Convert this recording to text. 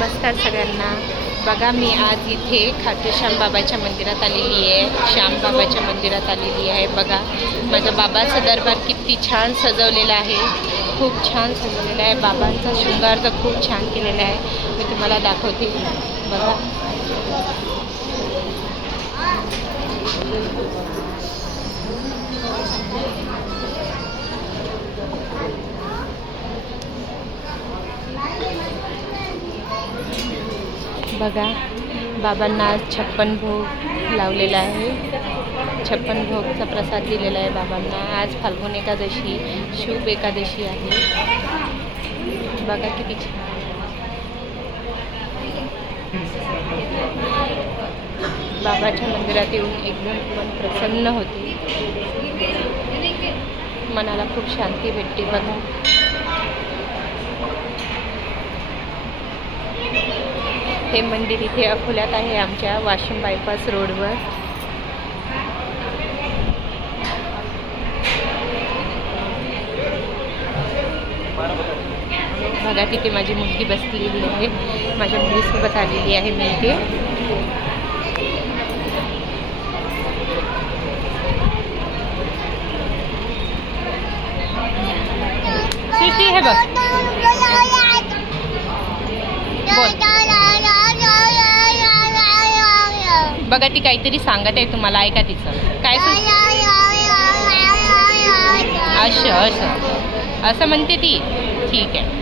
नमस्कार सगळ्यांना। बघा मी आज इथे खाटू श्याम बाबाच्या मंदिरात आलेली आहे, श्याम बाबाच्या मंदिरात आलेली आहे। बघा माझ्या बाबाचा दरबार किती छान सजवलेला आहे, खूप छान सजवलेला आहे। बाबांचा शृंगार तर खूप छान केलेला आहे, मी तुम्हाला दाखवते। बघा बघा बाबांना 56 भोग लावलेला आहे, 56 भोगचा प्रसाद दिलेला आहे बाबांना। आज फाल्गुन एकादशी, शुभ एकादशी आहे। बघा किती छान, बाबाच्या मंदिरात येऊन एकदम मन प्रसन्न होते, मनाला खूप शांती भेटते। बघा हे मंदिर इथे अकोल्यात आहे, आमच्या वाशिम बायपास रोडवर। बघा तिथे माझी मुलगी बसलेली आहे, माझ्या मुलीसोबत आलेली आहे मी इथे। सृष्टी हे बघ, बघा ती काहीतरी सांगत आहे तुम्हाला, ऐका तिचं काय। असं असं असं म्हणते ती, ठीक आहे।